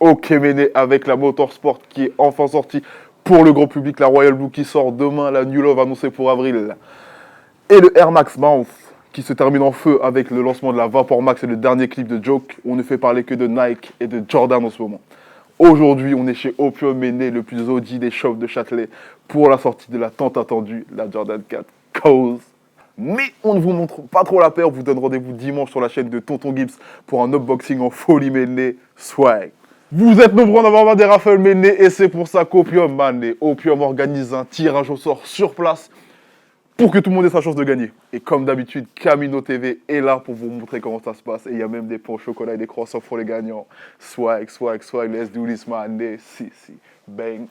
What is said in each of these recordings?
Ok Méné avec la Motorsport qui est enfin sortie pour le grand public, la Royal Blue qui sort demain, la New Love annoncée pour avril. Et le Air Max Mouth qui se termine en feu avec le lancement de la Vapor Max et le dernier clip de Joke. On ne fait parler que de Nike et de Jordan en ce moment. Aujourd'hui, on est chez Opium Méné, le plus OG des shops de Châtelet, pour la sortie de la tant attendue, la Jordan 4 Cause. Mais on ne vous montre pas trop la paire, on vous donne rendez-vous dimanche sur la chaîne de Tonton Gibbs pour un unboxing en folie Méné swag. Vous êtes nombreux à en avoir marre des raffles Méné et c'est pour ça qu'Opium Mané, Opium organise un tirage au sort sur place pour que tout le monde ait sa chance de gagner. Et comme d'habitude, Camino TV est là pour vous montrer comment ça se passe. Et il y a même des pains au chocolat et des croissants pour les gagnants. Swag, swag, swag, let's do this Mané, si, bang.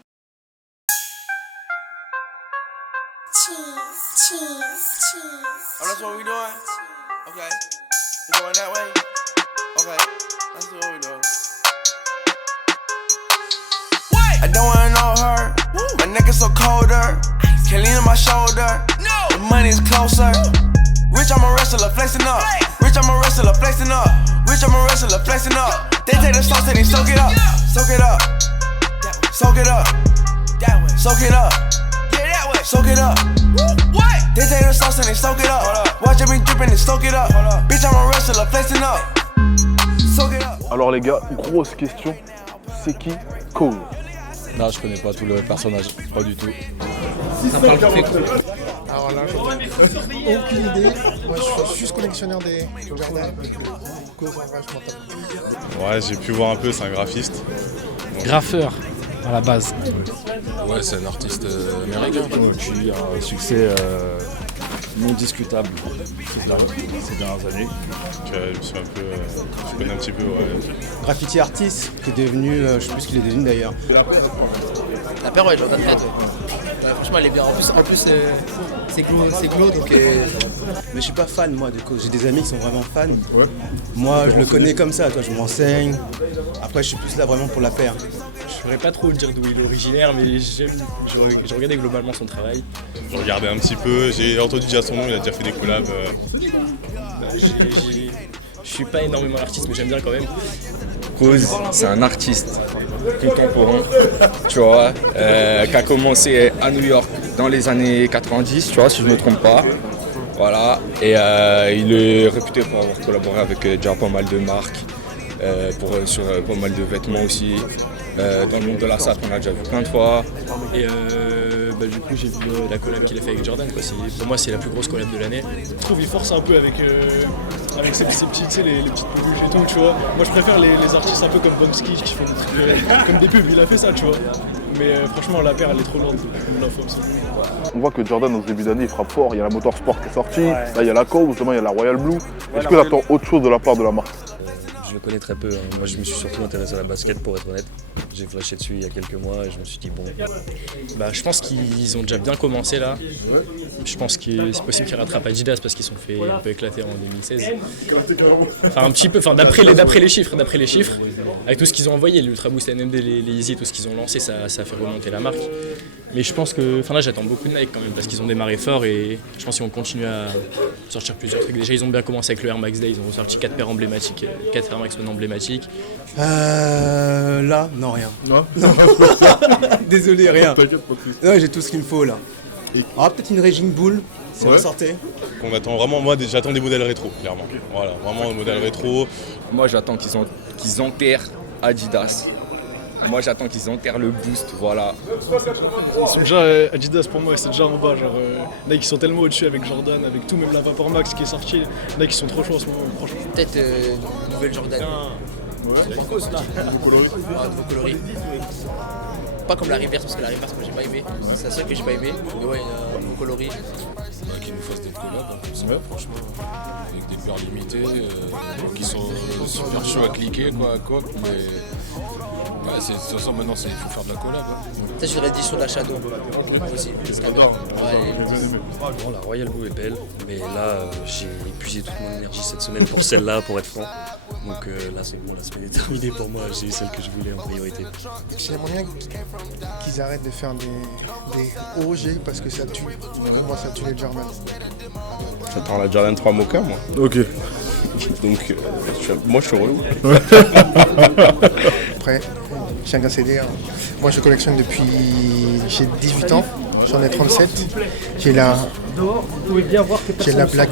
Cheese. Oh, that's what we doing? Okay. We going that way? Okay. That's what we doing. I don't wanna know her. My neck is so colder. Can't lean on my shoulder. The money's closer. Rich, I'm a wrestler, flexing up. Rich, I'm a wrestler, flexing up. Rich, I'm a wrestler, flexing up. They take the sauce and they soak it up. Soak it up. Soak it up. Soak it up. Soak it up. What? They take the sauce and they soak it up. Watch me dripping and soak it up. Bitch, I'm a wrestler, flexing up. Soak it up. Alors les gars, grosse question, c'est qui Cole? Non, je connais pas tout le personnage, pas du tout. Alors là, aucune idée. Moi, je suis juste collectionneur des Jordan. Cause, en vrai, je m'en tape. Ouais, j'ai pu voir un peu, c'est un graphiste. Graffeur à la base. Ouais, c'est un artiste américain qui a un succès non discutable ces dernières années. Je connais un petit peu, ouais. Graffiti artiste qui est devenu, je sais plus ce qu'il est devenu d'ailleurs. La paire, ouais, Jordan 4. Ouais, franchement, elle est bien. En plus c'est Claude, donc. Mais je suis pas fan, moi, de Cause. J'ai des amis qui sont vraiment fans. Ouais. Moi, je le connais comme ça, toi, je me renseigne. Après, je suis plus là vraiment pour la paire. Je saurais pas trop dire d'où il est originaire, mais je regardais globalement son travail. Je regardais un petit peu, j'ai entendu déjà son nom, il a déjà fait des collabs. Je suis pas énormément l'artiste, mais j'aime bien quand même. Cause, c'est un artiste contemporain, tu vois, qui a commencé à New York dans les années 90, tu vois, si je ne me trompe pas. Voilà, et il est réputé pour avoir collaboré avec déjà pas mal de marques, sur pas mal de vêtements aussi. Dans le monde de la SAP, on a déjà vu plein de fois. Et du coup, j'ai vu la collab qu'il a fait avec Jordan. Quoi. Pour moi, c'est la plus grosse collab de l'année. Je trouve qu'il force un peu avec ces petits, tu sais, les petites peluches et tout, tu vois. Moi, je préfère les artistes un peu comme Bonsky qui font des trucs comme des pubs. Il a fait ça, tu vois. Mais franchement, la paire, elle est trop lourde. On voit que Jordan, au début d'année, il frappe fort. Il y a la Motorsport qui est sortie. Là, il y a la Cause, demain, il y a la Royal Blue. Est-ce que tu attends autre chose de la part de la marque? Je le connais très peu. Moi, je me suis surtout intéressé à la basket, pour être honnête. J'ai flashé dessus il y a quelques mois et je me suis dit bon. Je pense qu'ils ont déjà bien commencé là. Je pense que c'est possible qu'ils rattrapent Adidas parce qu'ils se sont fait un peu éclater en 2016. Enfin un petit peu, d'après les chiffres, avec tout ce qu'ils ont envoyé, l'Ultra Boost NMD, les Yeezy, tout ce qu'ils ont lancé, ça a fait remonter la marque. Mais je pense que, là j'attends beaucoup de Nike quand même parce qu'ils ont démarré fort et je pense qu'ils vont continuer à sortir plusieurs trucs. Déjà ils ont bien commencé avec le Air Max Day, ils ont sorti 4 paires emblématiques, 4 Air Max One emblématiques. Là, non, rien. Non. Désolé, rien. Non, j'ai tout ce qu'il me faut là. Peut-être une Raging Bull, si on sortait. On attend vraiment, moi j'attends des modèles rétro, clairement. Voilà, vraiment des modèles rétro. Moi, j'attends qu'ils enterrent Adidas. Moi, j'attends qu'ils enterrent le Boost, voilà. Ils sont déjà, Adidas pour moi, c'est déjà en bas. Nike, ils sont tellement au-dessus avec Jordan, avec tout, même la Vapor Max qui est sortie. Nike, ils sont trop chauds en ce moment, franchement. Peut-être une nouvelle Jordan. Ouais. Cause là. Nouveau coloris. Pas comme la reverse parce que la reverse, moi j'ai pas aimé. C'est la seule que j'ai pas aimé. Mais ouais, un nouveau coloris. Qu'ils nous fassent des collabs, comme ça, franchement. Avec des paires limitées, qui sont super chauds à cliquer, quoi, mais. Ouais, de toute façon, maintenant, il faut faire de la collab. Peut-être une réédition de la Shadow aussi. Bon, la Royal Blue est belle, mais là, j'ai épuisé toute mon énergie cette semaine pour celle-là, pour être franc. Donc là, c'est bon, la semaine est terminée pour moi. J'ai eu celle que je voulais en priorité. J'aimerais bien qu'ils arrêtent de faire des OG parce que ça tue. Pour moi, ça tue les Jordan. J'attends la Jordan 3 Mocha, moi. Ok. Donc, moi, je suis relou. après. Chacun ses délires. Moi, je collectionne depuis... J'ai 18 ans. J'en ai 37. J'ai la Black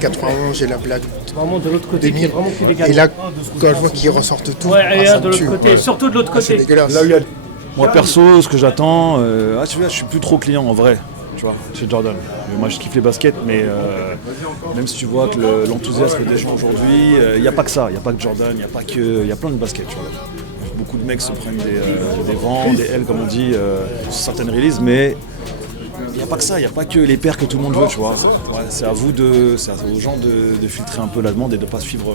91, j'ai la Black vraiment de l'autre côté 2000. qui est vraiment plus légal. Et là, quand je vois qu'ils ressortent tout, ouais, et ça de me l'autre tue. côté, surtout de l'autre côté. C'est dégueulasse. Moi perso, ce que j'attends, tu vois, je suis plus trop client en vrai, tu vois, chez Jordan. Mais moi je kiffe les baskets, mais même si tu vois que l'enthousiasme des gens aujourd'hui, il n'y a pas que ça, il n'y a pas que Jordan, il y a plein de baskets, tu vois. Beaucoup de mecs se prennent des vents, des L comme on dit, sur certaines releases, mais il n'y a pas que ça, il n'y a pas que les paires que tout le monde veut, tu vois. Ouais, c'est aux gens de filtrer un peu la demande et de ne pas suivre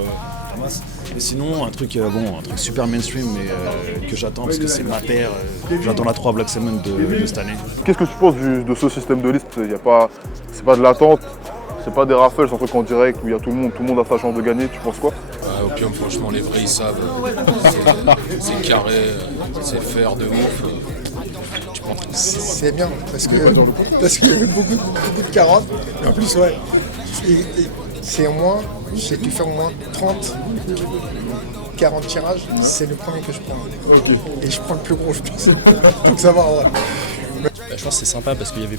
la masse. Mais sinon, un truc super mainstream, mais que j'attends parce que c'est ma paire. J'attends la 3 Black Salmon de cette année. Qu'est-ce que tu penses de ce système de liste? C'est pas de l'attente, c'est pas des raffles, c'est un truc en direct où il y a tout le monde a sa chance de gagner. Tu penses quoi? Opium, franchement, les vrais ils savent. C'est carré, c'est faire de ouf. C'est bien parce qu'il y a beaucoup de carottes. Et en plus, ouais. C'est au moins, j'ai dû faire au moins 30, 40 tirages. C'est le premier que je prends. Et je prends le plus gros, je pense. Donc ça va, ouais. Je pense que c'est sympa parce qu'il y avait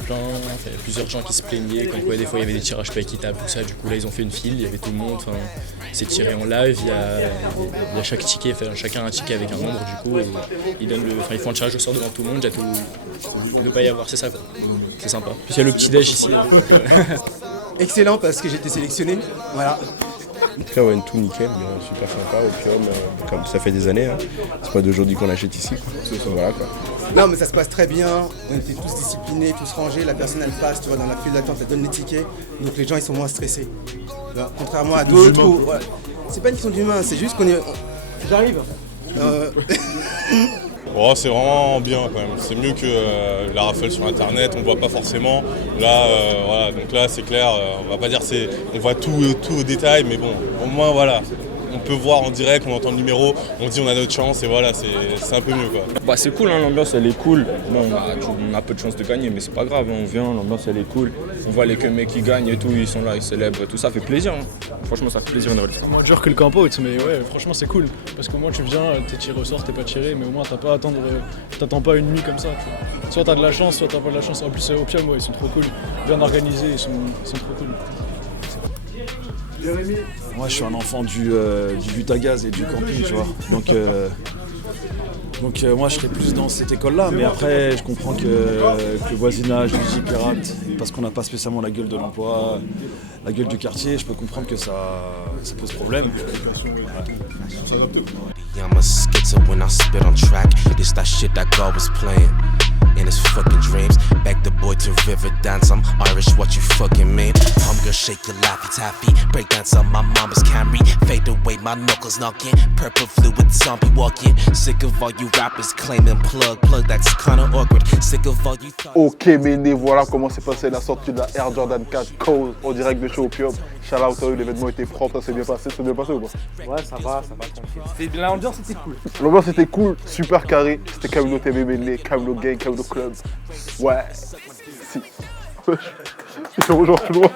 plusieurs gens qui se plaignaient, comme quoi des fois il y avait des tirages pas équitables, tout ça. Du coup là ils ont fait une file, il y avait tout le monde, c'est tiré en live, il y a chaque ticket, chacun a un ticket avec un nombre du coup, et ils font un tirage au sort devant tout le monde, il y a tout, il ne peut pas y avoir, c'est ça quoi. C'est sympa. Puis il y a le petit déj ici. Excellent parce que j'ai été sélectionné, voilà. En tout cas, ouais, tout nickel, super sympa, Opium, comme ça fait des années, hein. C'est pas d'aujourd'hui qu'on achète ici, quoi. Voilà, quoi. Non mais ça se passe très bien, on était tous disciplinés, tous rangés, la personne elle passe, tu vois, dans la file d'attente, elle donne les tickets, donc les gens ils sont moins stressés. Contrairement à d'autres où, ouais, c'est pas une question d'humain, c'est juste qu'on est... J'arrive. Oh, c'est vraiment bien quand même, c'est mieux que la raffle sur internet, on voit pas forcément. Là, voilà, donc là c'est clair, on va pas dire on voit tout au détail, mais bon, au moins voilà. On peut voir en direct, on entend le numéro, on dit on a notre chance et voilà, c'est un peu mieux quoi. Bah c'est cool, hein, l'ambiance elle est cool. Bon, on a peu de chance de gagner, mais c'est pas grave, on vient, l'ambiance elle est cool. On voit les mecs qui gagnent et tout, ils sont là, ils célèbrent, tout ça fait plaisir. Hein. Franchement ça fait plaisir une C'est moins dur que le camp out, mais ouais, franchement c'est cool. Parce qu'au moins tu viens, t'es tiré au sort, t'es pas tiré, mais au moins t'attends pas une nuit comme ça. Tu vois. Soit t'as de la chance, soit t'as pas de la chance. En plus Opium, ouais, ils sont trop cool, bien organisés, ils sont trop cool. Moi je suis un enfant du but à gaz et du camping, tu vois. Donc moi je serais plus dans cette école-là, mais après je comprends que le voisinage, le J-Pirate, parce qu'on n'a pas spécialement la gueule de l'emploi, la gueule du quartier, je peux comprendre que ça pose problème. I'm a schizo when I spit on track. This that shit that God was playing in his fucking dreams. Back the boy to river dance. I'm Irish, what you fucking mean? Homegirl, shake your laffy taffy. Break dance on my mama's Camry. Fade away, my knuckles knocking. Purple fluid zombie walking. Sick of all you rappers claiming plug. That's kinda awkward. Sick of all you. Ok, Méné, voilà comment s'est passée la sortie de la Air Jordan 4 Cause en direct de chez Opium. Shout out, l'événement était propre, ça s'est bien passé, ou pas? Ouais, ça va, tranquille. L'ambiance était cool. L'ambiance était cool, super carré. C'était Kamino TV Méné, Kamino Gang, Kamino Club. Ouais, si. Je rejoins tout le monde.